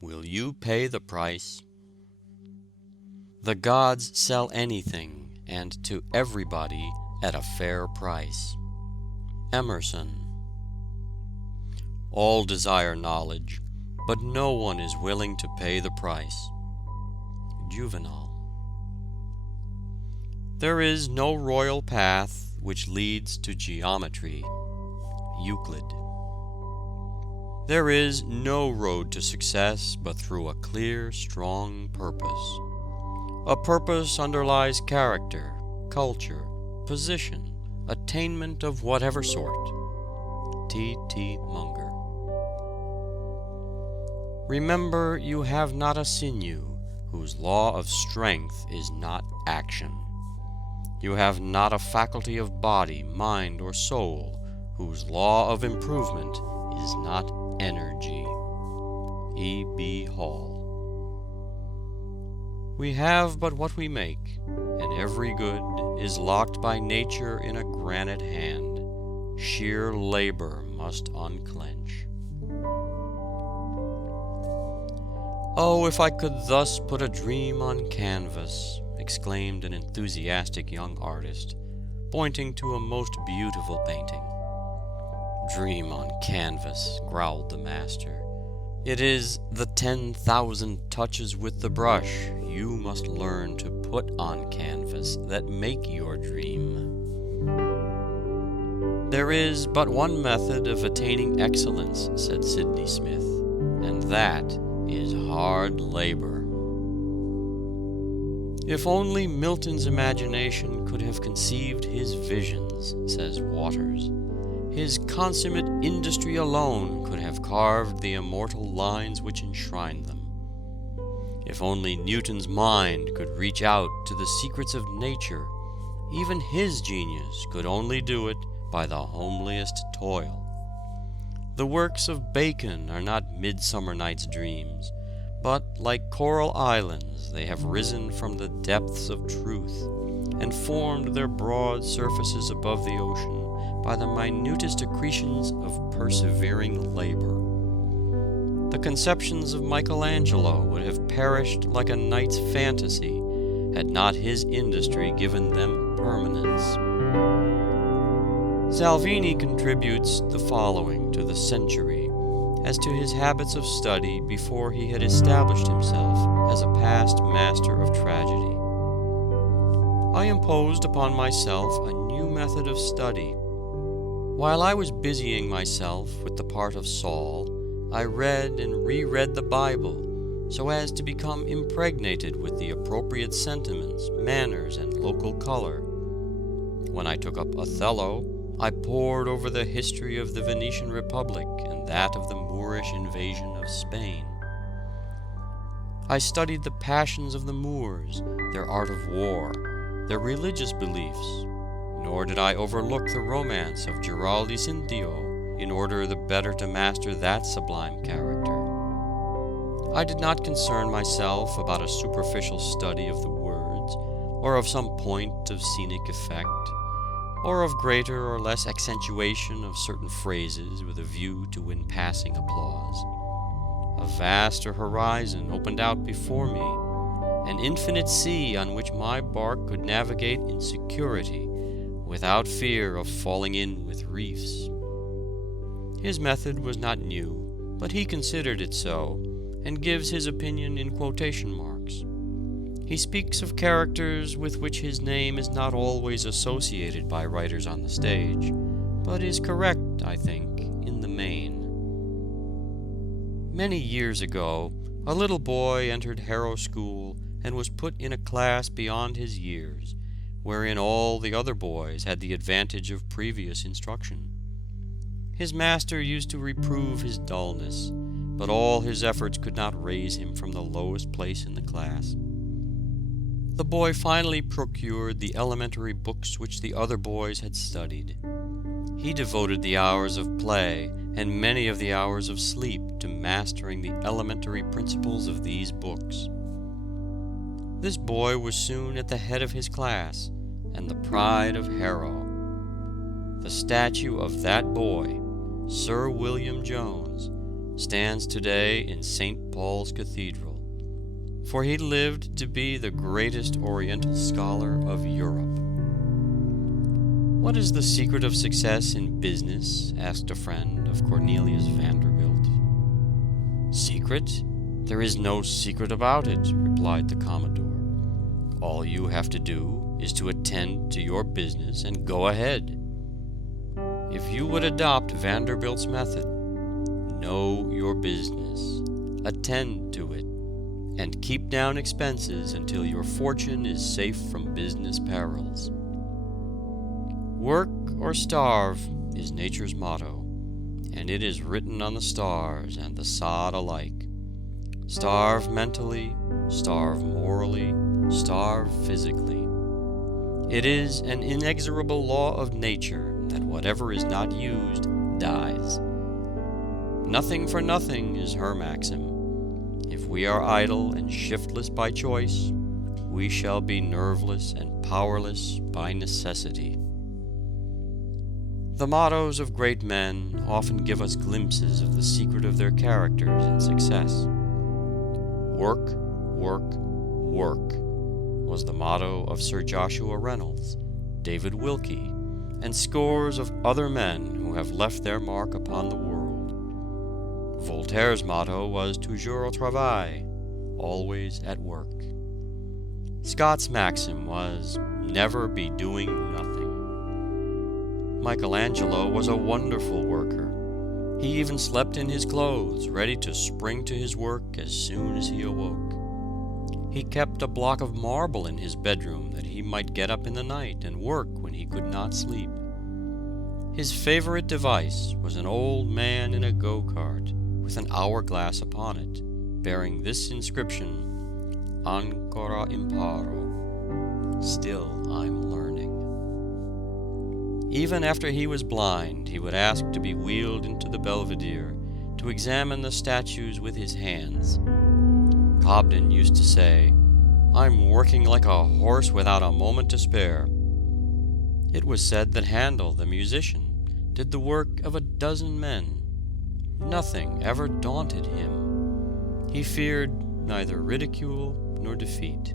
Will you pay the price? The gods sell anything and to everybody at a fair price. Emerson. All desire knowledge, but no one is willing to pay the price. Juvenal. There is no royal path which leads to geometry. Euclid. There is no road to success but through a clear, strong purpose. A purpose underlies character, culture, position, attainment of whatever sort. T. T. Munger. Remember, you have not a sinew, whose law of strength is not action. You have not a faculty of body, mind, or soul, whose law of improvement is not energy. E. B. Hall. We have but what we make, and every good is locked by nature in a granite hand. Sheer labor must unclench. Oh, if I could thus put a dream on canvas, exclaimed an enthusiastic young artist, pointing to a most beautiful painting. Dream on canvas, growled the master. It is the 10,000 touches with the brush you must learn to put on canvas that make your dream. There is but one method of attaining excellence, said Sidney Smith, and that is hard labor. If only Milton's imagination could have conceived his visions, says Waters, his consummate industry alone could have carved the immortal lines which enshrine them. If only Newton's mind could reach out to the secrets of nature, even his genius could only do it by the homeliest toil. The works of Bacon are not Midsummer Night's Dreams, but like coral islands they have risen from the depths of truth, and formed their broad surfaces above the ocean by the minutest accretions of persevering labor. The conceptions of Michelangelo would have perished like a night's fantasy had not his industry given them permanence. Salvini contributes the following to the Century as to his habits of study before he had established himself as a past master of tragedy. I imposed upon myself a new method of study. While I was busying myself with the part of Saul, I read and reread the Bible so as to become impregnated with the appropriate sentiments, manners, and local color. When I took up Othello, I pored over the history of the Venetian Republic and that of the Moorish invasion of Spain. I studied the passions of the Moors, their art of war, their religious beliefs, nor did I overlook the romance of Giraldi Cinthio in order the better to master that sublime character. I did not concern myself about a superficial study of the words, or of some point of scenic effect, or of greater or less accentuation of certain phrases with a view to win passing applause. A vaster horizon opened out before me, an infinite sea on which my bark could navigate in security, without fear of falling in with reefs. His method was not new, but he considered it so, and gives his opinion in quotation marks. He speaks of characters with which his name is not always associated by writers on the stage, but is correct, I think, in the main. Many years ago, a little boy entered Harrow School and was put in a class beyond his years, wherein all the other boys had the advantage of previous instruction. His master used to reprove his dullness, but all his efforts could not raise him from the lowest place in the class. The boy finally procured the elementary books which the other boys had studied. He devoted the hours of play and many of the hours of sleep to mastering the elementary principles of these books. This boy was soon at the head of his class and the pride of Harrow. The statue of that boy, Sir William Jones, stands today in St. Paul's Cathedral, for he lived to be the greatest Oriental scholar of Europe. "What is the secret of success in business?" asked a friend of Cornelius Vanderbilt. "Secret? There is no secret about it," replied the Commodore. "All you have to do is to attend to your business and go ahead. If you would adopt Vanderbilt's method, know your business, attend to it, and keep down expenses until your fortune is safe from business perils. Work or starve is nature's motto, and it is written on the stars and the sod alike. Starve mentally, starve morally, starve physically. It is an inexorable law of nature that whatever is not used dies. Nothing for nothing is her maxim. If we are idle and shiftless by choice, we shall be nerveless and powerless by necessity." The mottos of great men often give us glimpses of the secret of their characters and success. "Work, work, work" was the motto of Sir Joshua Reynolds, David Wilkie, and scores of other men who have left their mark upon the world. Voltaire's motto was "Toujours au travail," always at work. Scott's maxim was "Never be doing nothing." Michelangelo was a wonderful worker. He even slept in his clothes, ready to spring to his work as soon as he awoke. He kept a block of marble in his bedroom that he might get up in the night and work when he could not sleep. His favorite device was an old man in a go-kart with an hourglass upon it, bearing this inscription, "Ancora imparo," still I'm learning. Even after he was blind, he would ask to be wheeled into the Belvedere to examine the statues with his hands. Cobden used to say, "I'm working like a horse without a moment to spare." It was said that Handel, the musician, did the work of a dozen men. Nothing ever daunted him. He feared neither ridicule nor defeat.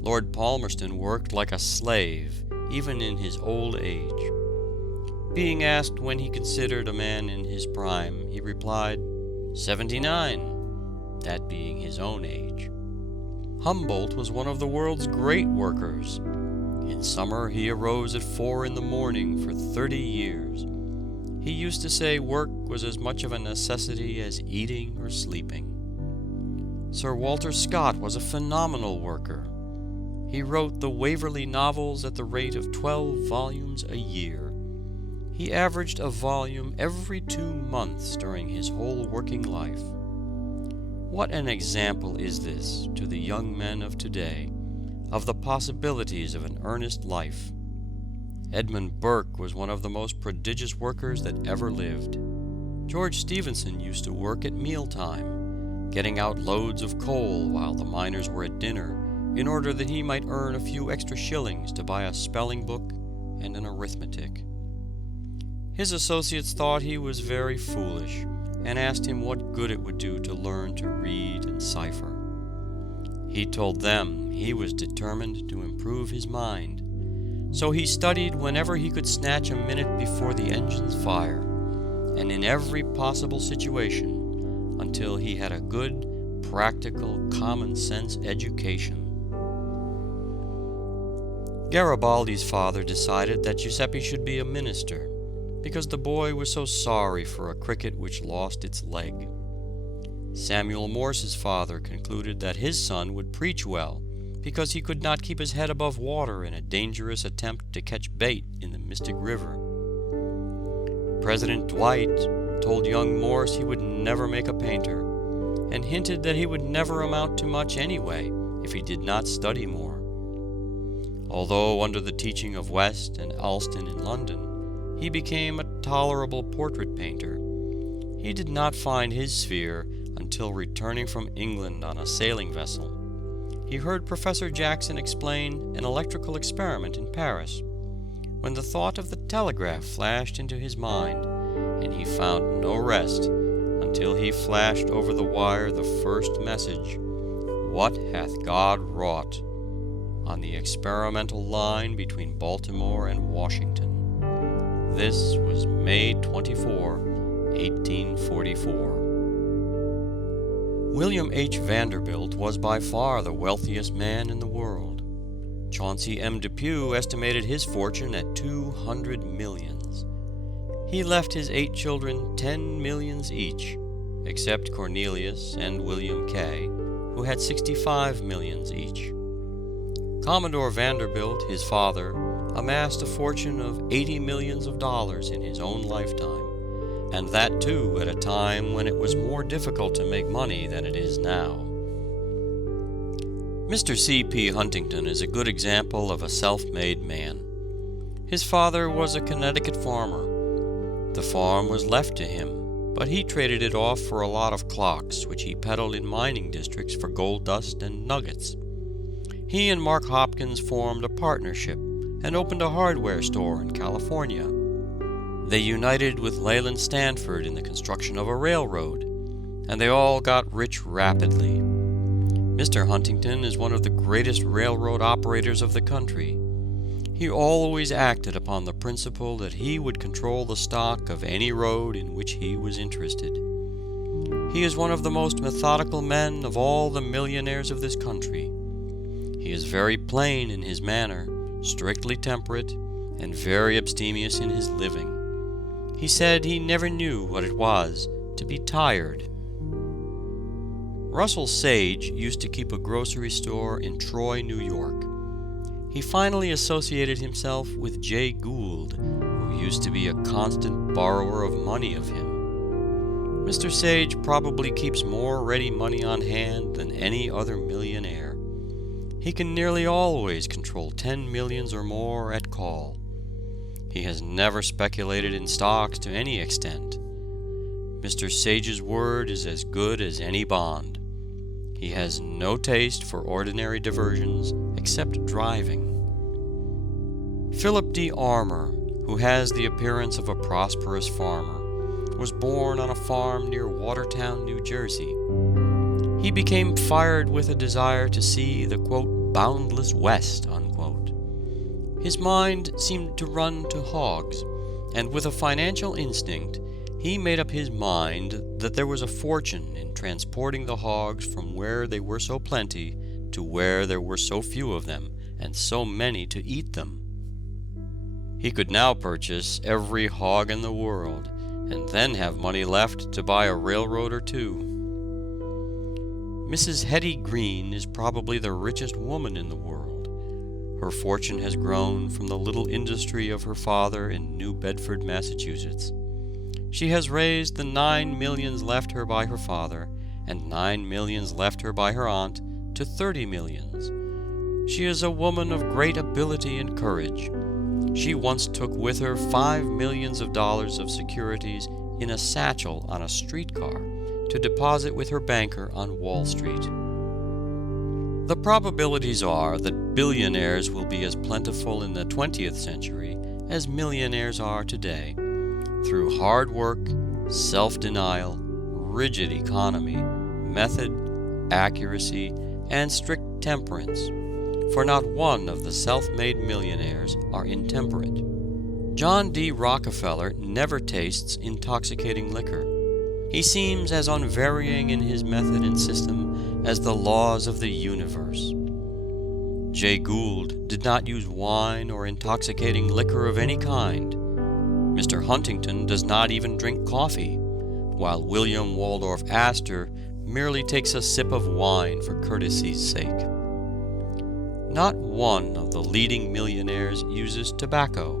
Lord Palmerston worked like a slave, even in his old age. Being asked when he considered a man in his prime, he replied, 79, that being his own age. Humboldt was one of the world's great workers. In summer he arose at 4 in the morning for 30 years. He used to say work was as much of a necessity as eating or sleeping. Sir Walter Scott was a phenomenal worker. He wrote the Waverley novels at the rate of 12 volumes a year. He averaged a volume every 2 months during his whole working life. What an example is this to the young men of today of the possibilities of an earnest life. Edmund Burke was one of the most prodigious workers that ever lived. George Stephenson used to work at mealtime, getting out loads of coal while the miners were at dinner, in order that he might earn a few extra shillings to buy a spelling book and an arithmetic. His associates thought he was very foolish, and asked him what good it would do to learn to read and cipher. He told them he was determined to improve his mind, so he studied whenever he could snatch a minute before the engines fire, and in every possible situation, until he had a good, practical, common-sense education. Garibaldi's father decided that Giuseppe should be a minister, because the boy was so sorry for a cricket which lost its leg. Samuel Morse's father concluded that his son would preach well, because he could not keep his head above water in a dangerous attempt to catch bait in the Mystic River. President Dwight told young Morse he would never make a painter, and hinted that he would never amount to much anyway if he did not study more. Although under the teaching of West and Alston in London, he became a tolerable portrait painter, he did not find his sphere until returning from England on a sailing vessel. He heard Professor Jackson explain an electrical experiment in Paris, when the thought of the telegraph flashed into his mind, and he found no rest until he flashed over the wire the first message, "What hath God wrought?" on the experimental line between Baltimore and Washington. This was May 24, 1844. William H. Vanderbilt was by far the wealthiest man in the world. Chauncey M. Depew estimated his fortune at 200 millions. He left his 8 children 10 millions each, except Cornelius and William K., who had 65 millions each. Commodore Vanderbilt, his father, amassed a fortune of $80 millions in his own lifetime, and that too at a time when it was more difficult to make money than it is now. Mr. C.P. Huntington is a good example of a self-made man. His father was a Connecticut farmer. The farm was left to him, but he traded it off for a lot of clocks which he peddled in mining districts for gold dust and nuggets. He and Mark Hopkins formed a partnership and opened a hardware store in California. They united with Leland Stanford in the construction of a railroad, and they all got rich rapidly. Mr. Huntington is one of the greatest railroad operators of the country. He always acted upon the principle that he would control the stock of any road in which he was interested. He is one of the most methodical men of all the millionaires of this country. He is very plain in his manner, strictly temperate, and very abstemious in his living. He said he never knew what it was to be tired. Russell Sage used to keep a grocery store in Troy, New York. He finally associated himself with Jay Gould, who used to be a constant borrower of money of him. Mr. Sage probably keeps more ready money on hand than any other millionaire. He can nearly always control 10 millions or more at call. He has never speculated in stocks to any extent. Mr. Sage's word is as good as any bond. He has no taste for ordinary diversions except driving. Philip D. Armour, who has the appearance of a prosperous farmer, was born on a farm near Watertown, New Jersey. He became fired with a desire to see the, quote, boundless West, unquote. His mind seemed to run to hogs, and with a financial instinct, he made up his mind that there was a fortune in transporting the hogs from where they were so plenty to where there were so few of them and so many to eat them. He could now purchase every hog in the world and then have money left to buy a railroad or two. Mrs. Hetty Green is probably the richest woman in the world. Her fortune has grown from the little industry of her father in New Bedford, Massachusetts. She has raised the 9 millions left her by her father and 9 millions left her by her aunt to 30 millions. She is a woman of great ability and courage. She once took with her $5 millions of securities in a satchel on a streetcar to deposit with her banker on Wall Street. The probabilities are that billionaires will be as plentiful in the 20th century as millionaires are today, through hard work, self-denial, rigid economy, method, accuracy, and strict temperance, for not one of the self-made millionaires are intemperate. John D. Rockefeller never tastes intoxicating liquor. He seems as unvarying in his method and system as the laws of the universe. Jay Gould did not use wine or intoxicating liquor of any kind. Mr. Huntington does not even drink coffee, while William Waldorf Astor merely takes a sip of wine for courtesy's sake. Not one of the leading millionaires uses tobacco,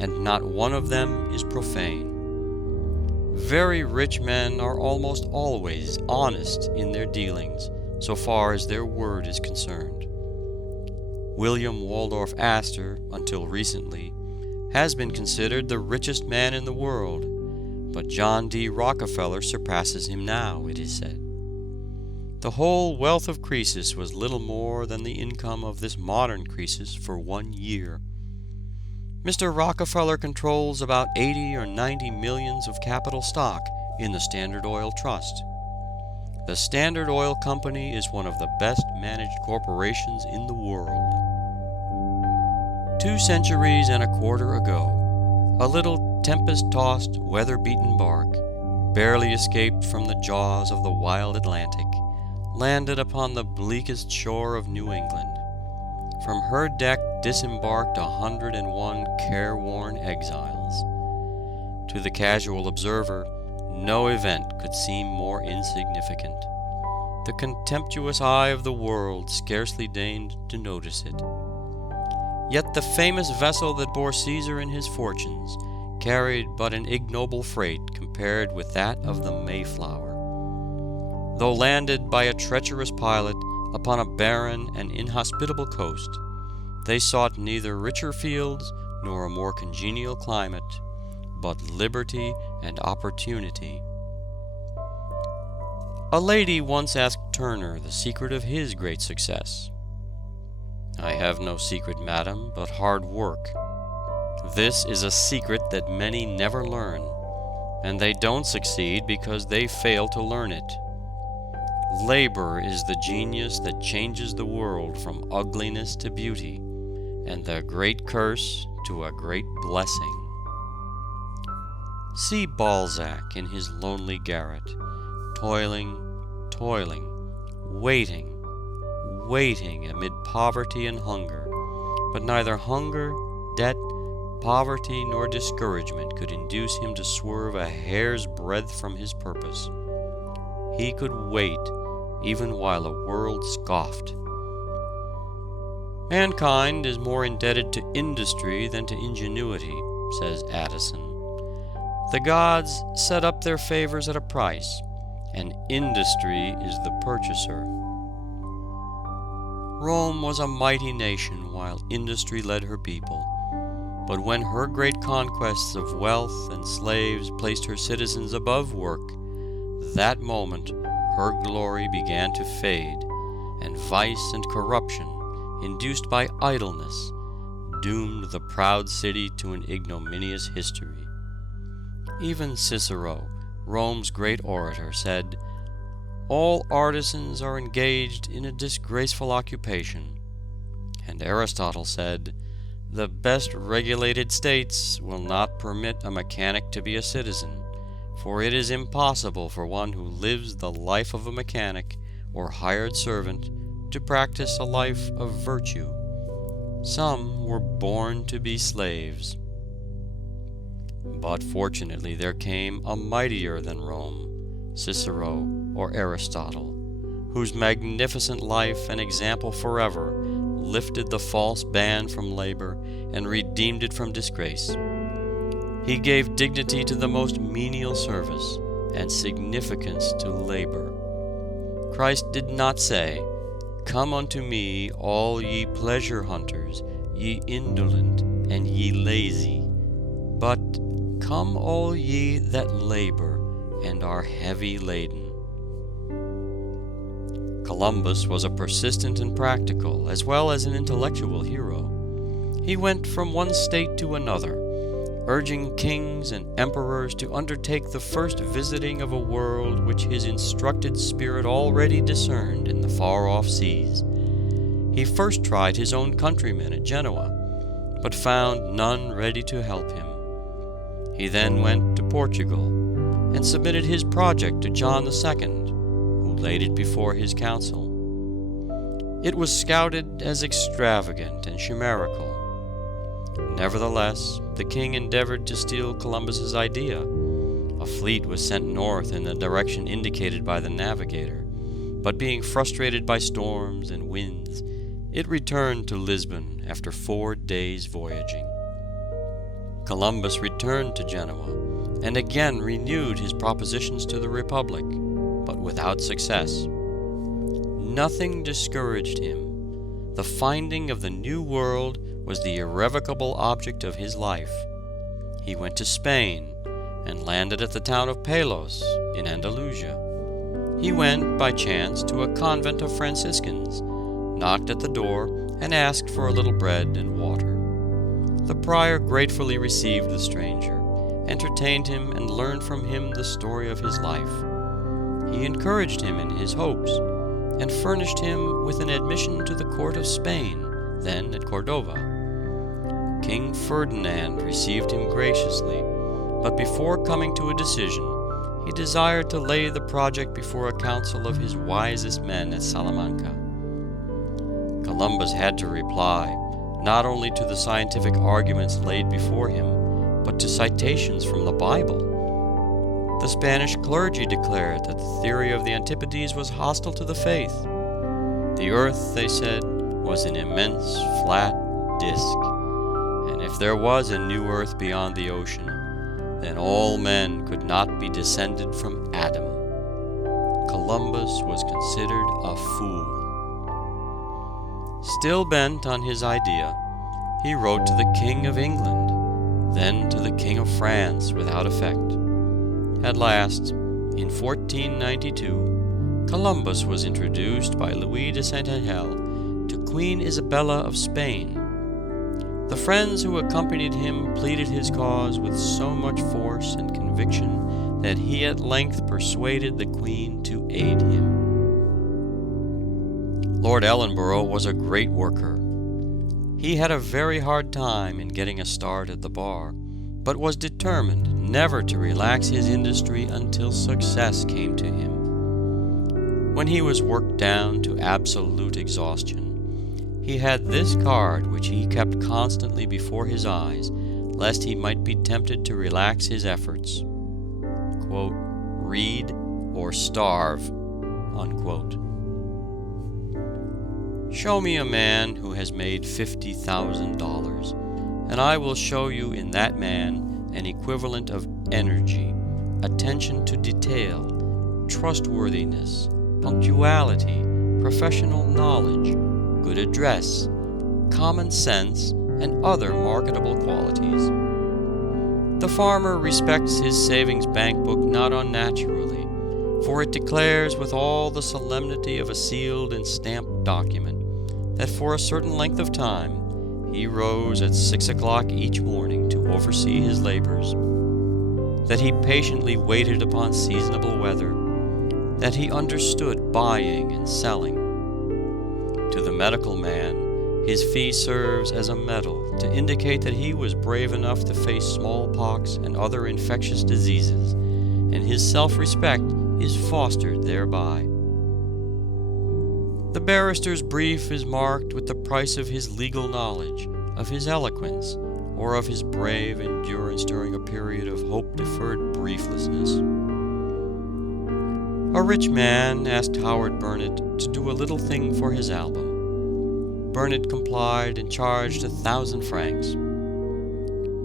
and not one of them is profane. Very rich men are almost always honest in their dealings, so far as their word is concerned. William Waldorf Astor, until recently, has been considered the richest man in the world, but John D. Rockefeller surpasses him now, it is said. The whole wealth of Croesus was little more than the income of this modern Croesus for 1 year. Mr. Rockefeller controls about 80 or 90 millions of capital stock in the Standard Oil Trust. The Standard Oil Company is one of the best managed corporations in the world. 2 centuries and a quarter ago, a little tempest-tossed, weather-beaten bark, barely escaped from the jaws of the wild Atlantic, landed upon the bleakest shore of New England. From her deck disembarked 101 careworn exiles. To the casual observer, no event could seem more insignificant. The contemptuous eye of the world scarcely deigned to notice it. Yet the famous vessel that bore Caesar in his fortunes carried but an ignoble freight compared with that of the Mayflower. Though landed by a treacherous pilot upon a barren and inhospitable coast, they sought neither richer fields nor a more congenial climate, but liberty and opportunity. A lady once asked Turner the secret of his great success. "I have no secret, madam, but hard work. This is a secret that many never learn, and they don't succeed because they fail to learn it. Labor is the genius that changes the world from ugliness to beauty, and the great curse to a great blessing." See Balzac in his lonely garret, toiling, waiting amid poverty and hunger, but neither hunger, debt, poverty, nor discouragement could induce him to swerve a hair's breadth from his purpose. He could wait even while the world scoffed. "Mankind is more indebted to industry than to ingenuity," says Addison. "The gods set up their favors at a price, and industry is the purchaser." Rome was a mighty nation while industry led her people, but when her great conquests of wealth and slaves placed her citizens above work, that moment her glory began to fade, and vice and corruption, induced by idleness, doomed the proud city to an ignominious history. Even Cicero, Rome's great orator, said, "All artisans are engaged in a disgraceful occupation." And Aristotle said, "The best regulated states will not permit a mechanic to be a citizen, for it is impossible for one who lives the life of a mechanic or hired servant to practice a life of virtue. Some were born to be slaves." But fortunately there came a mightier than Rome, Cicero or Aristotle, whose magnificent life and example forever lifted the false ban from labor and redeemed it from disgrace. He gave dignity to the most menial service and significance to labor. Christ did not say, "Come unto me, all ye pleasure hunters, ye indolent and ye lazy," but "Come all ye that labor and are heavy laden." Columbus was a persistent and practical, as well as an intellectual hero. He went from one state to another, urging kings and emperors to undertake the first visiting of a world which his instructed spirit already discerned in the far-off seas. He first tried his own countrymen at Genoa, but found none ready to help him. He then went to Portugal and submitted his project to John II, who laid it before his council. It was scouted as extravagant and chimerical. Nevertheless, the king endeavored to steal Columbus's idea. A fleet was sent north in the direction indicated by the navigator, but being frustrated by storms and winds, it returned to Lisbon after 4 days' voyaging. Columbus returned to Genoa and again renewed his propositions to the Republic, but without success. Nothing discouraged him. The finding of the New World was the irrevocable object of his life. He went to Spain and landed at the town of Palos in Andalusia. He went by chance to a convent of Franciscans, knocked at the door, and asked for a little bread and water. The prior gratefully received the stranger, entertained him, and learned from him the story of his life. He encouraged him in his hopes, and furnished him with an admission to the court of Spain, then at Cordova. King Ferdinand received him graciously, but before coming to a decision, he desired to lay the project before a council of his wisest men at Salamanca. Columbus had to reply, not only to the scientific arguments laid before him, but to citations from the Bible. The Spanish clergy declared that the theory of the Antipodes was hostile to the faith. The earth, they said, was an immense flat disk, and if there was a new earth beyond the ocean, then all men could not be descended from Adam. Columbus was considered a fool. Still bent on his idea, he wrote to the King of England, then to the King of France without effect. At last, in 1492, Columbus was introduced by Louis de Saint-Angel to Queen Isabella of Spain. The friends who accompanied him pleaded his cause with so much force and conviction that he at length persuaded the Queen to aid him. Lord Ellenborough was a great worker. He had a very hard time in getting a start at the bar, but was determined never to relax his industry until success came to him. When he was worked down to absolute exhaustion, he had this card which he kept constantly before his eyes, lest he might be tempted to relax his efforts. Quote, "Read or starve." Unquote. Show me a man who has made $50,000, and I will show you in that man an equivalent of energy, attention to detail, trustworthiness, punctuality, professional knowledge, good address, common sense, and other marketable qualities. The farmer respects his savings bank book not unnaturally, for it declares with all the solemnity of a sealed and stamped document that for a certain length of time he rose at 6 o'clock each morning to oversee his labors, that he patiently waited upon seasonable weather, that he understood buying and selling. To the medical man, his fee serves as a medal to indicate that he was brave enough to face smallpox and other infectious diseases, and his self-respect is fostered thereby. The barrister's brief is marked with the price of his legal knowledge, of his eloquence, or of his brave endurance during a period of hope-deferred brieflessness. A rich man asked Howard Burnett to do a little thing for his album. Burnett complied and charged 1,000 francs.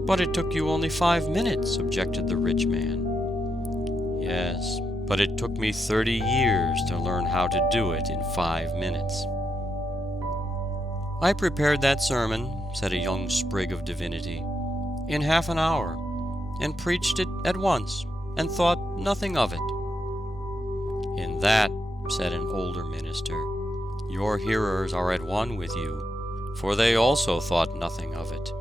"But it took you only 5 minutes," objected the rich man. "Yes, but it took me 30 years to learn how to do it in 5 minutes." "I prepared that sermon," said a young sprig of divinity, "in half an hour, and preached it at once, and thought nothing of it." "In that," said an older minister, "your hearers are at one with you, for they also thought nothing of it."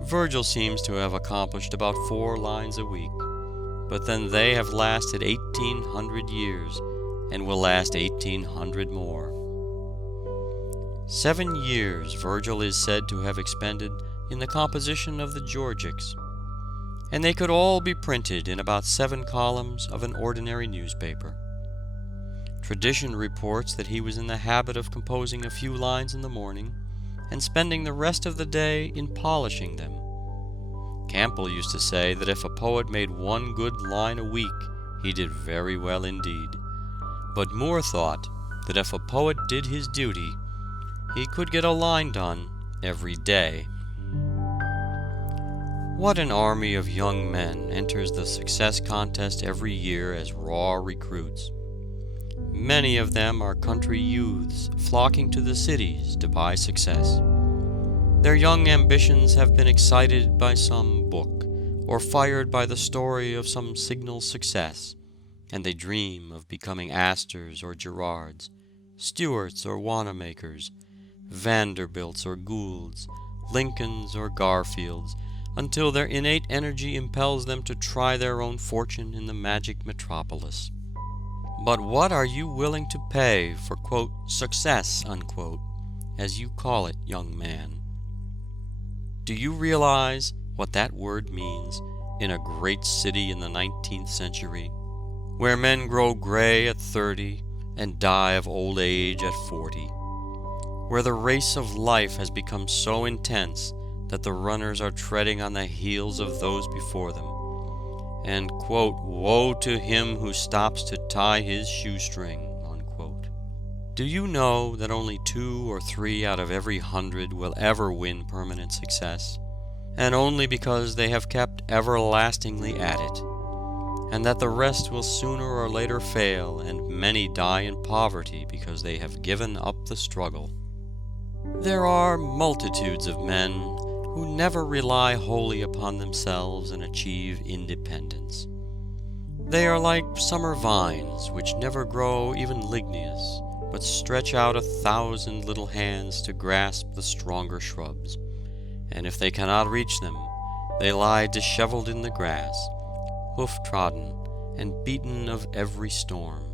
Virgil seems to have accomplished about 4 lines a week, but then they have lasted 1,800 years, and will last 1,800 more. 7 years Virgil is said to have expended in the composition of the Georgics, and they could all be printed in about 7 columns of an ordinary newspaper. Tradition reports that he was in the habit of composing a few lines in the morning, and spending the rest of the day in polishing them. Campbell used to say that if a poet made 1 good line a week, he did very well indeed. But Moore thought that if a poet did his duty, he could get a line done every day. What an army of young men enters the success contest every year as raw recruits. Many of them are country youths flocking to the cities to buy success. Their young ambitions have been excited by some book, or fired by the story of some signal success, and they dream of becoming Astors or Gerards, Stuarts or Wanamakers, Vanderbilts or Goulds, Lincolns or Garfields, until their innate energy impels them to try their own fortune in the magic metropolis. But what are you willing to pay for, quote, success, unquote, as you call it, young man? Do you realize what that word means in a great city in the 19th century, where men grow gray at 30 and die of old age at 40, where the race of life has become so intense that the runners are treading on the heels of those before them, and, quote, woe to him who stops to tie his shoestring, unquote. Do you know that only 2 or 3 out of every 100 will ever win permanent success, and only because they have kept everlastingly at it, and that the rest will sooner or later fail, and many die in poverty because they have given up the struggle? There are multitudes of men who never rely wholly upon themselves and achieve independence. They are like summer vines which never grow even ligneous, but stretch out 1,000 little hands to grasp the stronger shrubs, and if they cannot reach them, they lie disheveled in the grass, hoof-trodden and beaten of every storm.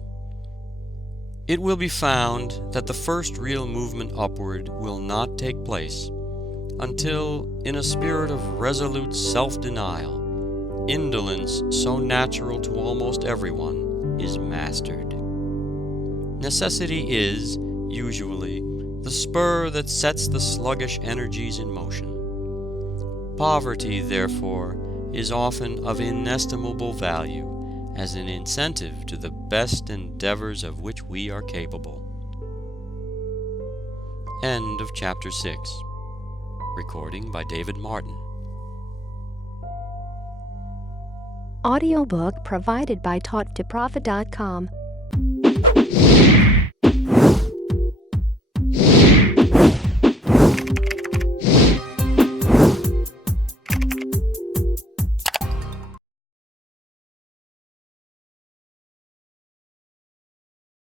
It will be found that the first real movement upward will not take place until, in a spirit of resolute self-denial, indolence so natural to almost everyone is mastered. Necessity is, usually, the spur that sets the sluggish energies in motion. Poverty, therefore, is often of inestimable value as an incentive to the best endeavors of which we are capable. End of Chapter 6. Recording by David Martin. Audiobook provided by TaughtToProfit.com.